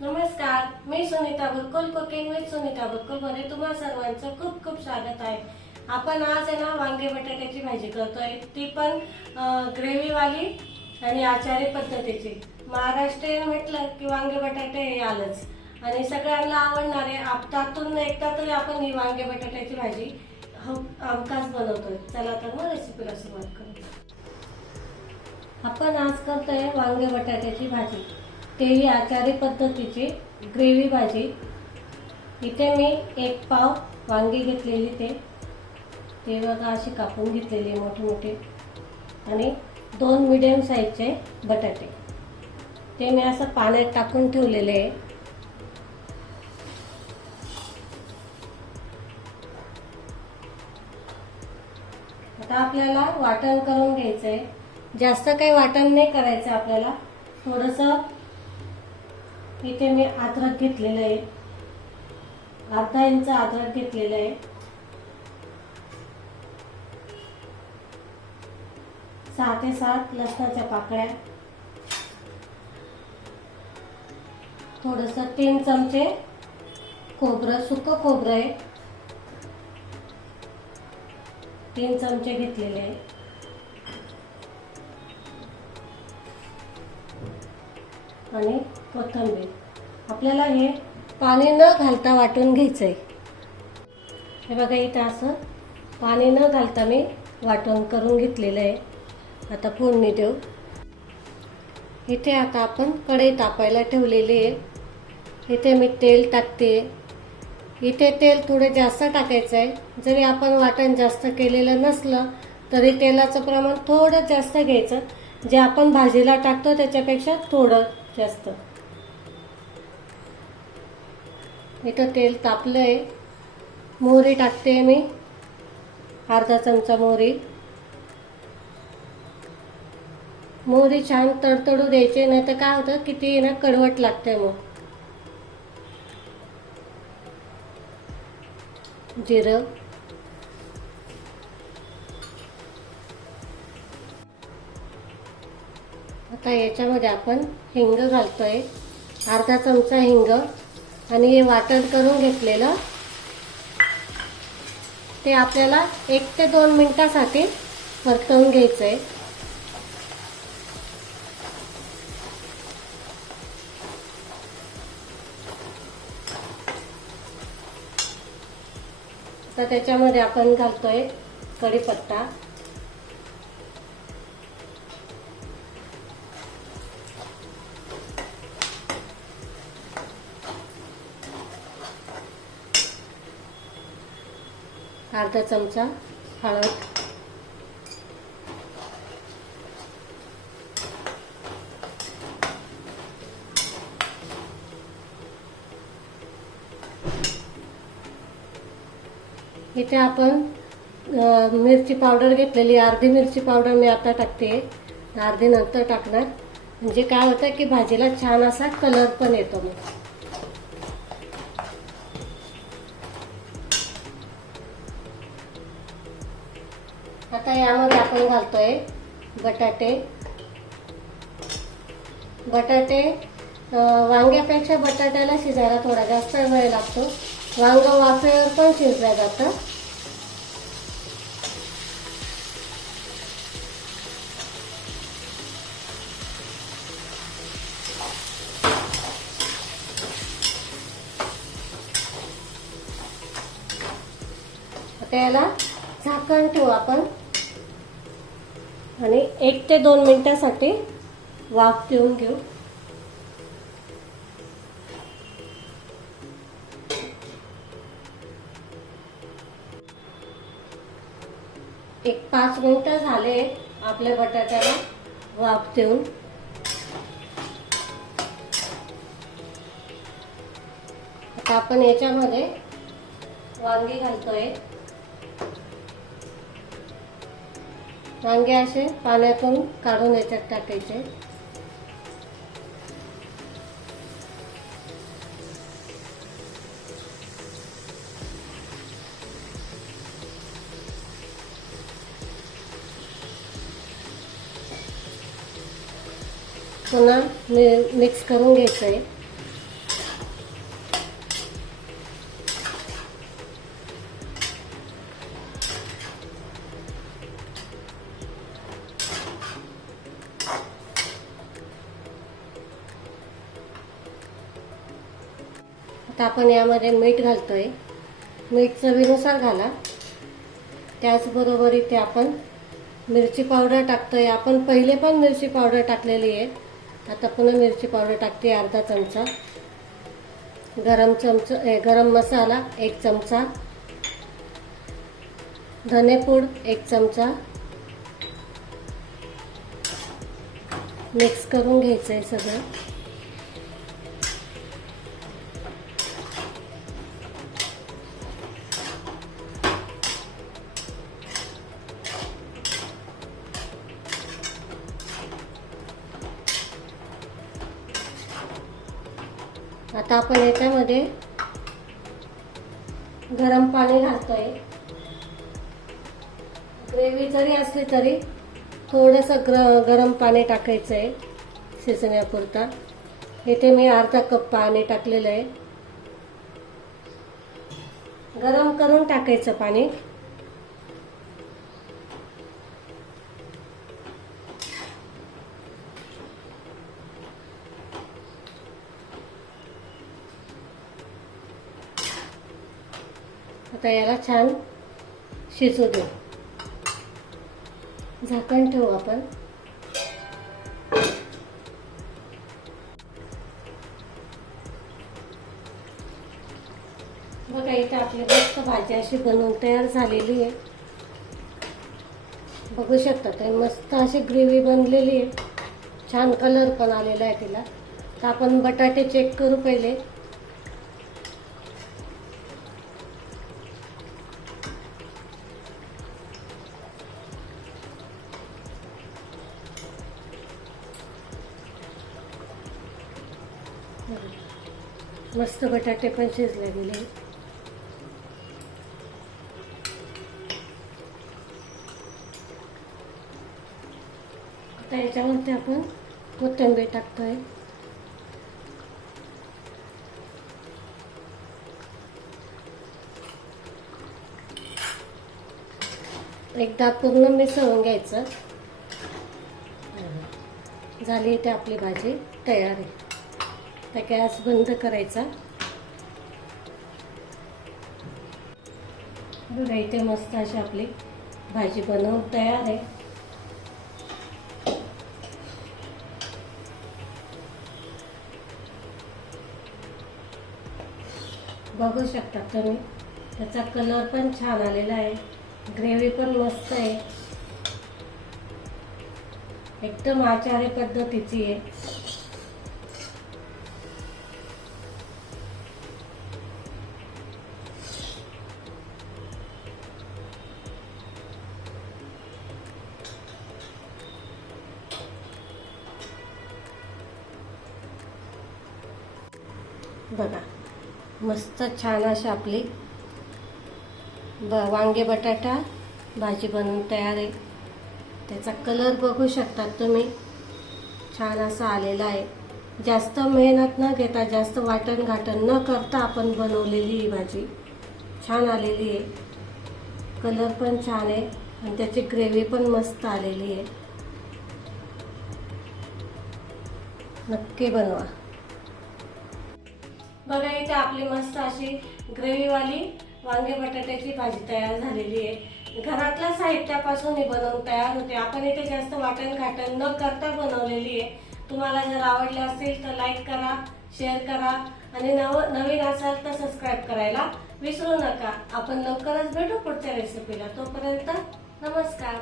नमस्कार मी Sunita Burkul cooking with Sunita बुरकुलमध्ये तुम्हा सर्वांचं खूप खूप स्वागत आहे. आपण आज आहे ना वांगे बटाट्याची भाजी करतोय. ती पण ग्रेव्हीवाली आणि आचारी पद्धतीची. महाराष्ट्रीयन म्हटलं की वांगे बटाटे हे आलंच. आणि सगळ्यांना आवडणारे आपतातून एकदा तरी आपण ही वांगे बटाट्याची भाजी हमखास बनवतोय. चला तर मग रेसिपीला सुरुवात करू आपण आज करतोय वांगे बटाट्याची भाजी. तेही आचारी पद्धतीची ग्रेव्ही भाजी. इथे मी एक पाव वांगी घेतलेली ते. ते बघा अशी कापून घेतलेली आहे मोठे मोठे आणि दोन मिडियम साईजचे बटाटे. ते मी असं पाण्यात टाकून ठेवलेले आहे. आता आपल्याला वाटण करून घ्यायचं आहे जास्त काही वाटण नाही करायचं आपल्याला. थोडंसं इथे मी अद्रक घेतलेलं आहे. अर्धा इंच अद्रक घेतलेलं आहे. सहा ते सात लसणाच्या पाकळ्या. थोडस तीन चमचे खोबरं सुकं खोबरं आहे. तीन चमचे घेतलेले आहे. आणि कोथिंबीर. आपल्याला हे पाणी न घालता वाटून घ्यायचं आहे हे बघा इथं असं पाणी न घालता मी वाटण करून घेतलेलं आहे. आता फोडणी देऊ. इथे आता आपण कढई तापायला ठेवलेली आहे. इथे मी तेल टाकते. इथे तेल थोडं जास्त टाकायचं आहे जरी आपण वाटण जास्त केलेलं नसलं तरी तेलाचं प्रमाण थोडं जास्त घ्यायचं. जे आपण भाजीला टाकतो त्याच्यापेक्षा थोडं जास्त. इथं तेल तापलं आहे मोहरी टाकते मी. अर्धा चमचा मोहरी. मोहरी छान तडतडू द्यायची नाही तर काय होतं किती ना कडवट लागते मग. जिरं. आता याच्यामध्ये आपण हिंग घालतोय. अर्धा चमचा हिंग आणि हे वाटण करून घेतलेलं. ते आपल्याला एक ते दोन मिनिटासाठी परतवून घ्यायचं आहे तर त्याच्यामध्ये आपण घालतोय कढीपत्ता. अर्धा चमचा हळद. इथे आपण मिरची पावडर घेतलेली अर्धी मिरची पावडर मी आता टाकते. अर्धी नंतर टाकणार. म्हणजे काय होतं की भाजीला छान असा कलर पण येतो मग. आता यामध्ये आपण घालतोय बटाटे. बटाटे वांग्यापेक्षा बटाट्याला शिजायला थोडा जास्त वेळ लागतो. वांग वाफेवर पण शिजलं जातं. आता याला झाकण ठेवू आपण. आणि एक ते दोन मिनिटासाठी वाफ देऊन घेऊ. एक पाच मिनिटं झाले आपल्या बटाट्याला वाफ देऊन. आता आपण याच्यामध्ये वांगी घालतोय. वांगे असे पाण्यातून काढून याच्यात टाकायचे. पुन्हा मिक्स करून घ्यायचं आहे आता आपण यामध्ये मीठ घालतोय. मीठ चवीनुसार घाला. त्याचबरोबर इथे आपण मिरची पावडर टाकतोय. आपण पहिले पण मिरची पावडर टाकलेली आहे. आता पुन्हा मिरची पावडर टाकते अर्धा चमचा. गरम चमचा ए, गरम मसाला एक चमचा. धनेपूड एक चमचा. मिक्स करून घ्यायचं आहे सगळं. आता आपण याच्यामध्ये गरम पाणी घालतोय. ग्रेव्ही जरी असली तरी थोडंसं ग्र गरम पाणी टाकायचं आहे शिजण्यापुरता. इथे मी अर्धा कप पाणी टाकलेलं आहे. गरम करून टाकायचं पाणी. आता याला छान शिजू देऊ. झाकण ठेवू आपण. बघा इथे आपली मस्त भाजी अशी बनवून तयार झालेली आहे. बघू शकता ते मस्त अशी ग्रेव्ही बनलेली आहे. छान कलर पण आलेला आहे तिला. तर आपण बटाटे चेक करू पहिले. मस्त बटाटे पण शिजले गेले. आता याच्यावरती आपण कोथिंबीर टाकतोय. एकदा पूर्ण मिसळून घ्यायचं. झाली ते आपली भाजी तयार आहे. तर गॅस बंद करायचा. बघा इथे मस्त अशी आपली भाजी बनवून तयार आहे. बघू शकता तुम्ही त्याचा कलर पण छान आलेला आहे. ग्रेव्ही पण मस्त आहे. एकदम आचार्य पद्धतीची आहे. बघा मस्त छान अशी आपली ब वांगे बटाटा भाजी बनवून तयार आहे. त्याचा कलर बघू शकतात तुम्ही. छान असा आलेला आहे. जास्त मेहनत न घेता जास्त वाटण घाटण न करता आपण बनवलेली ही भाजी. छान आलेली आहे. कलर पण छान आहे आणि त्याची ग्रेव्ही पण मस्त आलेली आहे. नक्की बनवा. बघा इथे आपली मस्त अशी ग्रेव्हीवाली वांगे बटाट्याची भाजी तयार झालेली आहे. घरातल्या साहित्यापासून ही बनवून तयार होते. आपण इथे जास्त वाटण घाटण न करता बनवलेली आहे. तुम्हाला जर आवडलं असेल तर लाईक करा शेअर करा आणि नव नवीन असाल तर सबस्क्राईब करायला विसरू नका. आपण लवकरच भेटू पुढच्या रेसिपीला तोपर्यंत नमस्कार.